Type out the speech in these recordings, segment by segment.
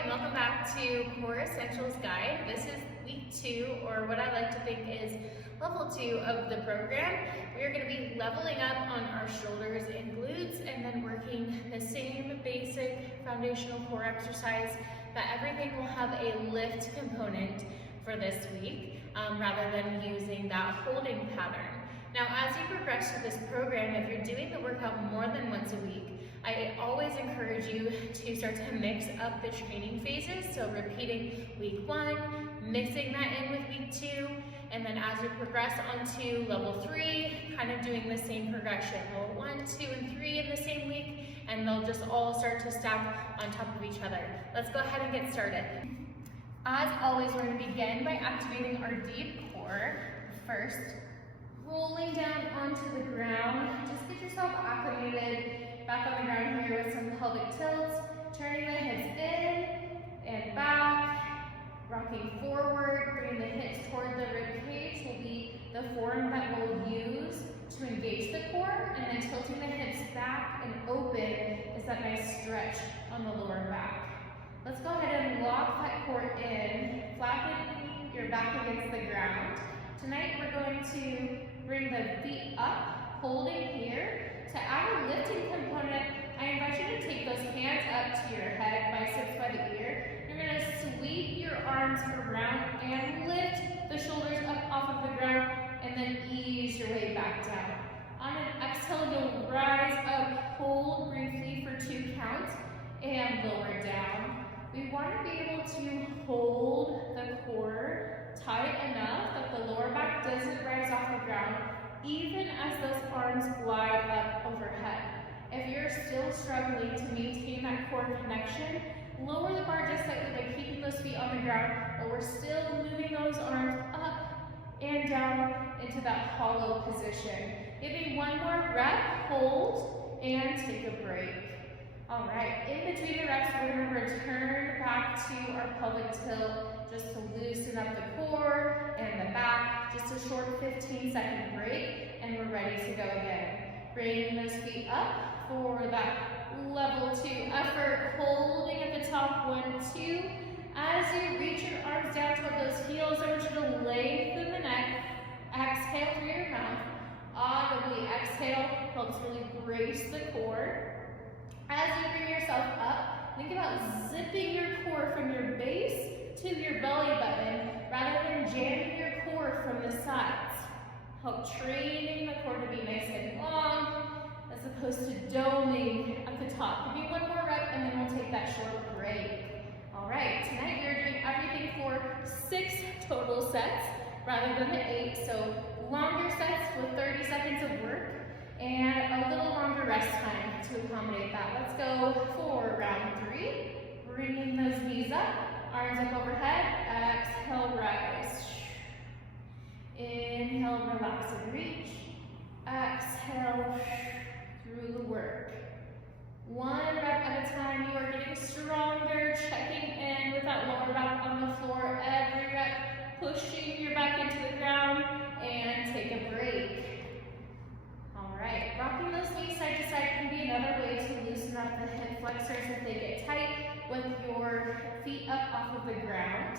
and welcome back to Core Essentials Guide. This is week 2, or what I like to think is level 2 of the program. We are going to be leveling up on our shoulders and glutes and then working the same basic foundational core exercise, but everything will have a lift component for this week rather than using that holding pattern. Now, as you progress through this program, if you're doing the workout more than once a week, I always encourage you to start to mix up the training phases. So repeating week 1, mixing that in with week 2, and then as you progress onto level 3, kind of doing the same progression. Level 1, 2, and 3 in the same week, and they'll just all start to stack on top of each other. Let's go ahead and get started. As always, we're going to begin by activating our deep core. First, rolling down onto the ground. Just get yourself acclimated back on the ground here with some pelvic tilts, turning the hips in and back, rocking forward, bringing the hips toward the rib cage will be the form that we'll use to engage the core, and then tilting the hips back and open is that nice stretch on the lower back. Let's go ahead and lock that core in, flattening your back against the ground. Tonight we're going to bring the feet up, holding here. To add a lifting component, I invite you to take those hands up to your head, biceps by the ear. You're going to sweep your arms around and lift the shoulders up off of the ground, and then ease your way back down. On an exhale, you'll rise up, hold briefly for 2 counts, and lower down. We want to be able to hold the core tight enough that the lower back doesn't rise off the ground, even as those arms glide up overhead. If you're still struggling to maintain that core connection, lower the bar just slightly by keeping those feet on the ground, but we're still moving those arms up and down into that hollow position. Give me one more rep, hold, and take a break. All right, in between the reps, we're going to return back to our pelvic tilt just to loosen up the core and the back. Just a short 15-second break, and we're ready to go again. Bringing those feet up for that level 2 effort, holding at the top, 1, 2. As you reach your arms down toward those heels, I want you to lengthen the neck. Exhale through your mouth. Audibly exhale, helps really brace the core. As you bring yourself up, think about zipping your core from your base to your belly button rather than jamming your core from the sides. Help training the core to be nice and long as opposed to doming at the top. Give me one more rep and then we'll take that short break. All right, tonight we're doing everything for 6 total sets rather than the 8. So longer sets with 30 seconds of work and a little longer rest time to accommodate that. Let's go for round 3. Bringing those knees up, arms up overhead, exhale, rise. Inhale, relax and reach. Exhale, through the work. 1 rep at a time, you are getting stronger, checking in with that lower back on the floor. Every rep, pushing your back into the ground, and take a break. Alright, rocking those knees side to side can be another way to loosen up the hip flexors if they get tight with your feet up off of the ground.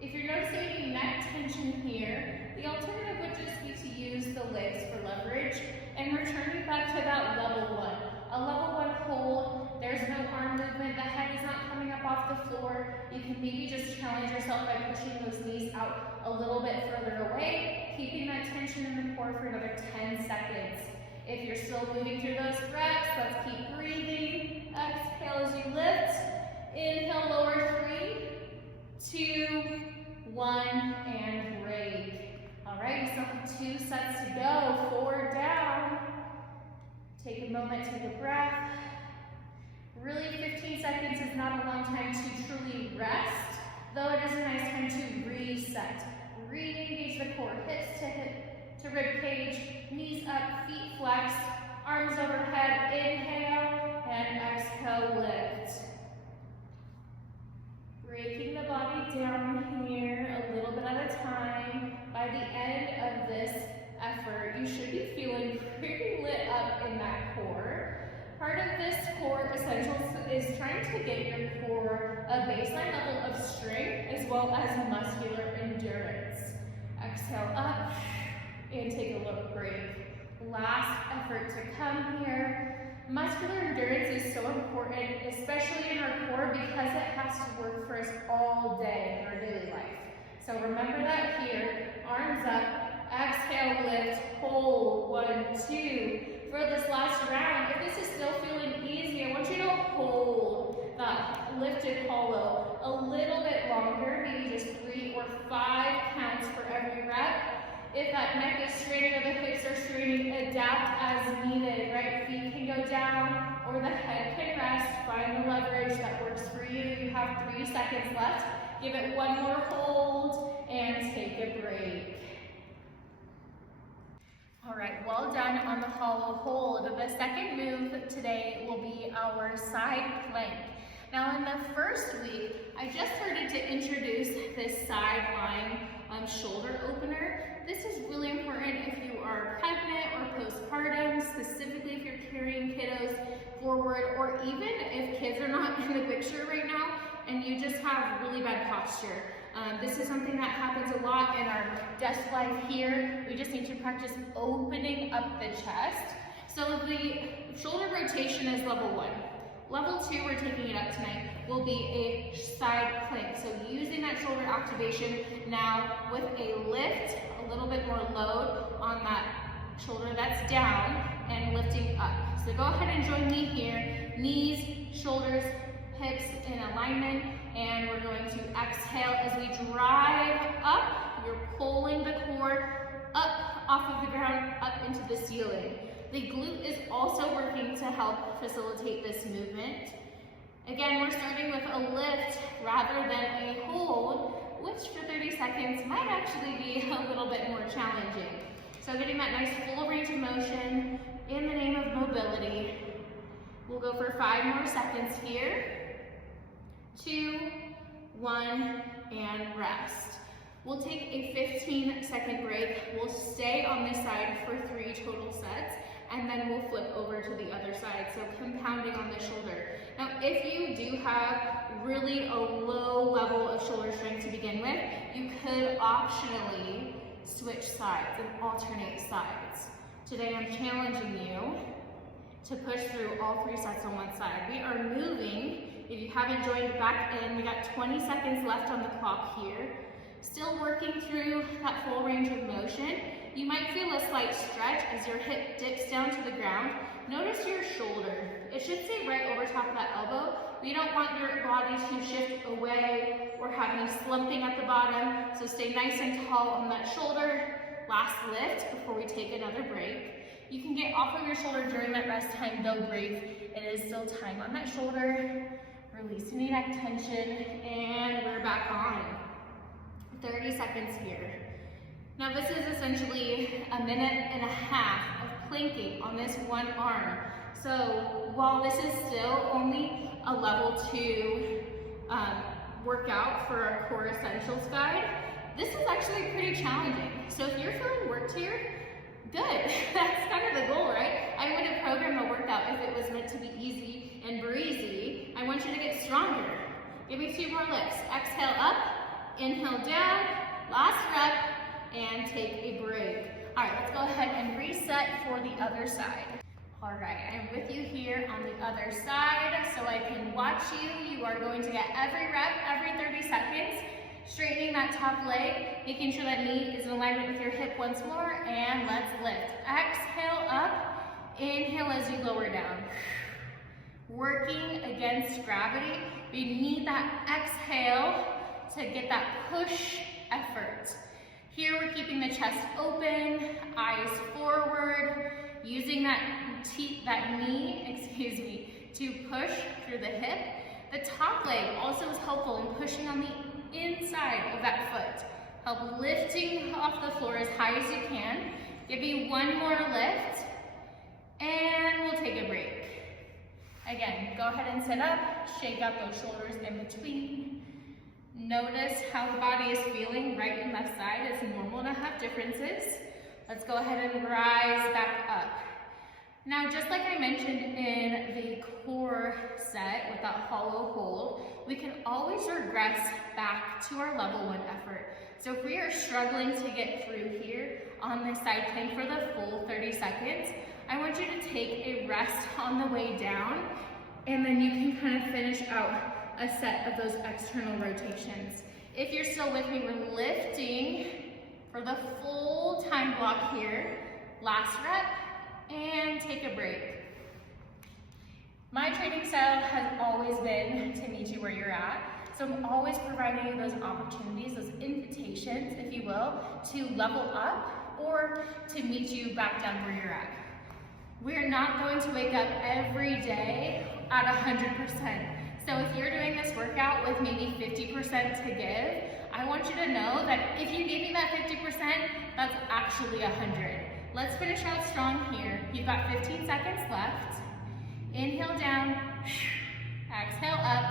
If you're noticing any neck tension here, the alternative would just be to use the legs for leverage and returning back to that level 1. A level 1 hold, there's no arm movement, the head is not coming up off the floor. You can maybe just challenge yourself by pushing those knees out a little bit further away, keeping that tension in the core for another 10 seconds. If you're still moving through those reps, let's keep breathing. Exhale as you lift. Inhale, lower 3, 2, 1, and break. All right, we still have 2 sets to go. 4 down. Take a moment, take a breath. Really, 15 seconds is not a long time to truly rest, though it is a nice time to reset. Re-engage the core, hips to hip to rib cage, knees up, feet flexed, arms overhead. Inhale and exhale, lift. Breaking the body down here a little bit at a time. By the end of this effort, you should be feeling pretty lit up in that core. Part of this core essentials is trying to get your core a baseline level of strength as well as muscular endurance. Exhale up and take a little break. Last effort to come here. Muscular endurance is so important, especially in our core, because it has to work for us all day in our daily life. So remember that here. Arms up, exhale, lift, hold, 1, 2. For this last round, if this is still feeling easy, I want you to hold that lifted hollow a little bit longer, maybe just 3 or 5 counts for every rep. If that neck is straining or the hips are straining, adapt as needed, right? Feet can go down or the head can rest. Find the leverage that works for you. You have 3 seconds left. Give it one more hold and take a break. All right, well done on the hollow hold. The second move today will be our side plank. Now in the first week, I just started to introduce this side lying shoulder opener. This is really important if you are pregnant or postpartum, specifically if you're carrying kiddos forward, or even if kids are not in the picture right now and you just have really bad posture. This is something that happens a lot in our desk life here. We just need to practice opening up the chest. So the shoulder rotation is level 1. Level 2, we're taking it up tonight, will be a side plank. So using that shoulder activation now with a lift, a little bit more load on that shoulder that's down and lifting up. So go ahead and join me here. Knees, shoulders, hips in alignment. And we're going to exhale as we drive up. We're pulling the core up off of the ground, up into the ceiling. The glute is also working to help facilitate this movement. Again, we're starting with a lift rather than a hold, which for 30 seconds might actually be a little bit more challenging. So getting that nice full range of motion in the name of mobility. We'll go for 5 more seconds here. 2, 1, and rest. We'll take a 15-second break. We'll stay on this side for 3 total sets, and then we'll flip over to the other side, so compounding on the shoulder. Now, if you do have really a low level of shoulder strength to begin with, you could optionally switch sides and alternate sides. Today, I'm challenging you to push through all 3 sets on one side. We are moving. If you haven't joined back in, we got 20 seconds left on the clock here. Still working through that full range of motion. You might feel a slight stretch as your hip dips down to the ground. Notice your shoulder. It should stay right over top of that elbow. We don't want your body to shift away or have any slumping at the bottom. So stay nice and tall on that shoulder. Last lift before we take another break. You can get off of your shoulder during that rest time, though break. It is still time on that shoulder. Releasing the neck tension, and we're back on. 30 seconds here. Now this is essentially a minute and a half of planking on this one arm. So while this is still only a level 2 workout for our core essentials guide, this is actually pretty challenging. So if you're feeling worked here, good. That's kind of the goal, right? I wouldn't program a workout if it was meant to be easy and breezy. I want you to get stronger. Give me 2 more lifts. Exhale up, inhale down, last rep, and take a break. All right, let's go ahead and reset for the other side. All right, I'm with you here on the other side so I can watch you. You are going to get every rep, every 30 seconds. Straightening that top leg, making sure that knee is in alignment with your hip once more, and let's lift. Exhale up, inhale as you lower down. Working against gravity, we need that exhale to get that push effort. Here we're keeping the chest open, eyes forward, using that knee, to push through the hip. The top leg also is helpful in pushing on the inside of that foot. Help lifting off the floor as high as you can. Give me 1 more lift, and we'll take a break. Again, go ahead and sit up, shake out those shoulders in between. Notice how the body is feeling right and left side. It's normal to have differences. Let's go ahead and rise back up. Now, just like I mentioned in the core set with that hollow hold, we can always regress back to our level 1 effort. So if we are struggling to get through here on this side plank for the full 30 seconds, I want you to take a rest on the way down, and then you can kind of finish out a set of those external rotations. If you're still with me, we're lifting for the full time block here. Last rep, and take a break. My training style has always been to meet you where you're at. So I'm always providing you those opportunities, those invitations, if you will, to level up or to meet you back down where you're at. We're not going to wake up every day at 100%. So if you're doing this workout with maybe 50% to give, I want you to know that if you give me that 50%, that's actually 100. Let's finish out strong here. You've got 15 seconds left. Inhale down, exhale up,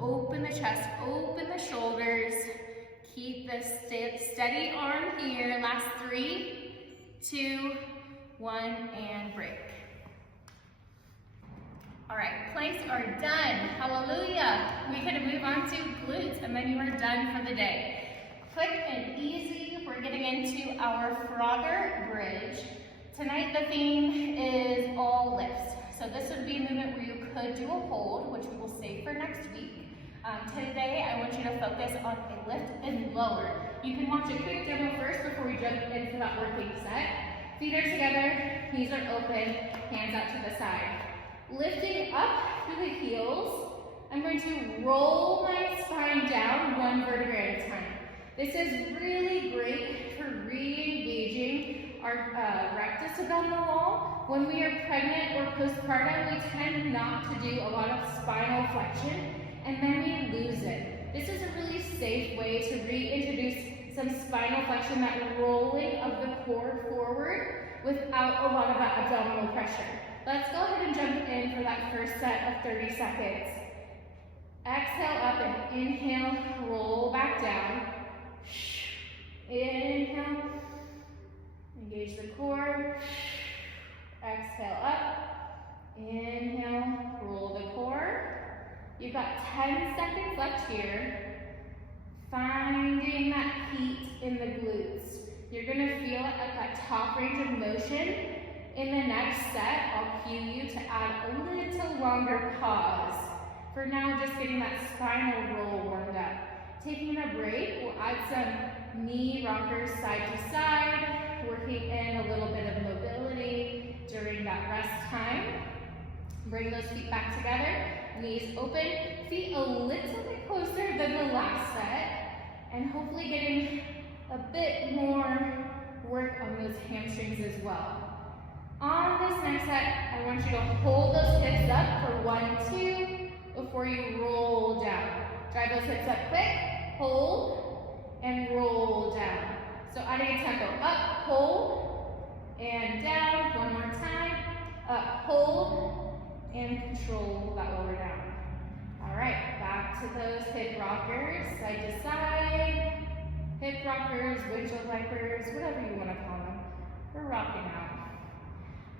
open the chest, open the shoulders. Keep the steady arm here. Last 3, 2, 1, and break. All right, planks are done. Hallelujah. We can move on to glutes, and then you are done for the day. Quick and easy, we're getting into our Frogger bridge. Tonight the theme is all lifts. So this would be a movement where you could do a hold, which we will save for next week. Today I want you to focus on a lift and lower. You can watch a quick demo first before we jump into that working set. Feet are together, knees are open, hands out to the side. Lifting up through the heels, I'm going to roll my spine down 1 vertebrae at a time. This is really great for re-engaging our rectus abdominal wall. When we are pregnant or postpartum, we tend not to do a lot of spinal flexion, and then we lose it. This is a really safe way to reintroduce some spinal flexion, that rolling of the core forward without a lot of that abdominal pressure. Let's go ahead and jump in for that first set of 30 seconds. Exhale up and inhale, roll back down. Inhale, engage the core. Exhale up, inhale, roll the core. You've got 10 seconds left here. Finding that heat in the glutes. You're gonna feel it at that top range of motion. In the next set, I'll cue you to add a little longer pause. For now, just getting that spinal roll warmed up. Taking a break, we'll add some knee rockers side to side, working in a little bit of mobility during that rest time. Bring those feet back together, knees open, feet a little bit closer than the last set, and hopefully getting a bit more work on those hamstrings as well. On this next set, I want you to hold those hips up for 1, 2, before you roll down. Drive those hips up quick, hold, and roll down. So adding a tempo, up, hold, and down, 1 more time, up, hold, and control that lower down. All right, back to those hip rockers, side to side, hip rockers, windshield wipers, whatever you want to call them. We're rocking out.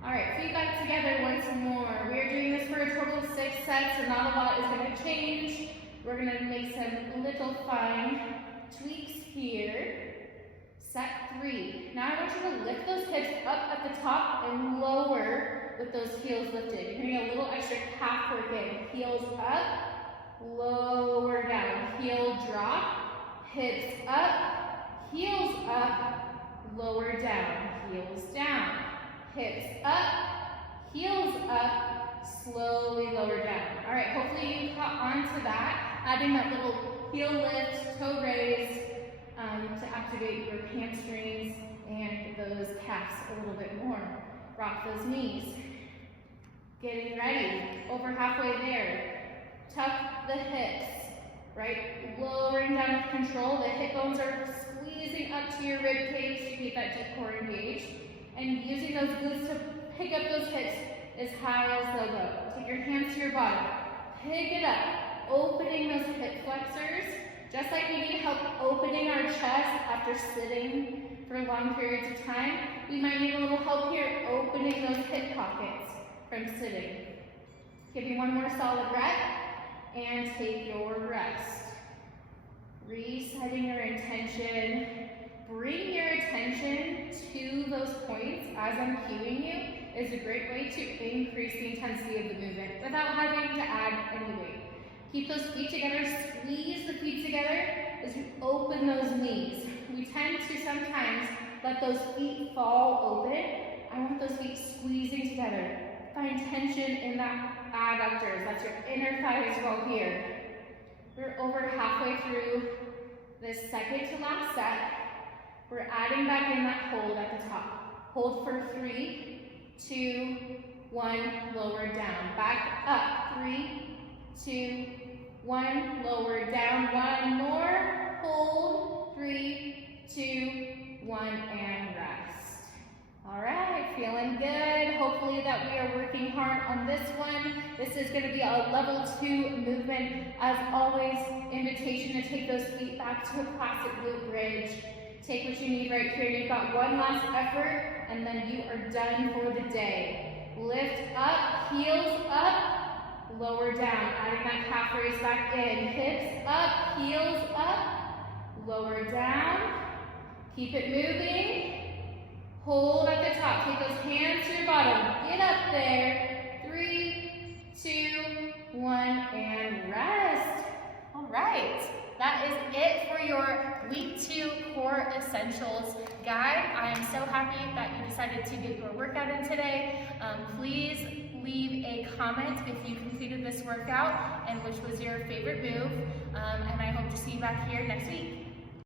All right, feet back together once more. We are doing this for a total of 6 sets, so not a lot is going to change. We're going to make some little fine tweaks here. Set 3. Now I want you to lift those hips up at the top and lower with those heels lifted. You're going to get a little extra calf work in. Heels up, lower down. Heel drop, hips up, heels up, lower down, heels down. Hips up, heels up, slowly lower down. All right, hopefully you caught on to that, adding that little heel lift, toe raise to activate your hamstrings and those calves a little bit more. Rock those knees. Getting ready, over halfway there. Tuck the hips, right? Lowering down with control. The hip bones are squeezing up to your rib cage to keep that deep core engaged. And using those glutes to pick up those hips as high as they'll go. Take your hands to your body. Pick it up. Opening those hip flexors. Just like we need help opening our chest after sitting for long periods of time, we might need a little help here opening those hip pockets from sitting. Give me one more solid breath. and take your rest. Resetting your intention. Bring your attention to those points as I'm cueing you is a great way to increase the intensity of the movement without having to add any weight. Keep those feet together, squeeze the feet together as you open those knees. We tend to sometimes let those feet fall open. I want those feet squeezing together. Find tension in that adductors, that's your inner thigh as well here. We're over halfway through this second to last set. We're adding back in that hold at the top. Hold for 3, 2, 1, lower down. Back up, 3, 2, 1, lower down. One more, hold, 3, 2, 1, and rest. All right, feeling good. Hopefully that we are working hard on this one. This is going to be a level 2 movement. As always, invitation to take those feet back to a classic glute bridge. Take what you need right here. You've got one last effort, and then you are done for the day. Lift up, heels up, lower down. Adding that calf raise back in. Hips up, heels up, lower down. Keep it moving. Hold at the top. Take those hands to your bottom. Get up there. 3, 2, 1, and rest. All right. That is it for your week 2 core essentials guide. I am so happy that you decided to get your workout in today. Please leave a comment if you completed this workout and which was your favorite move. And I hope to see you back here next week.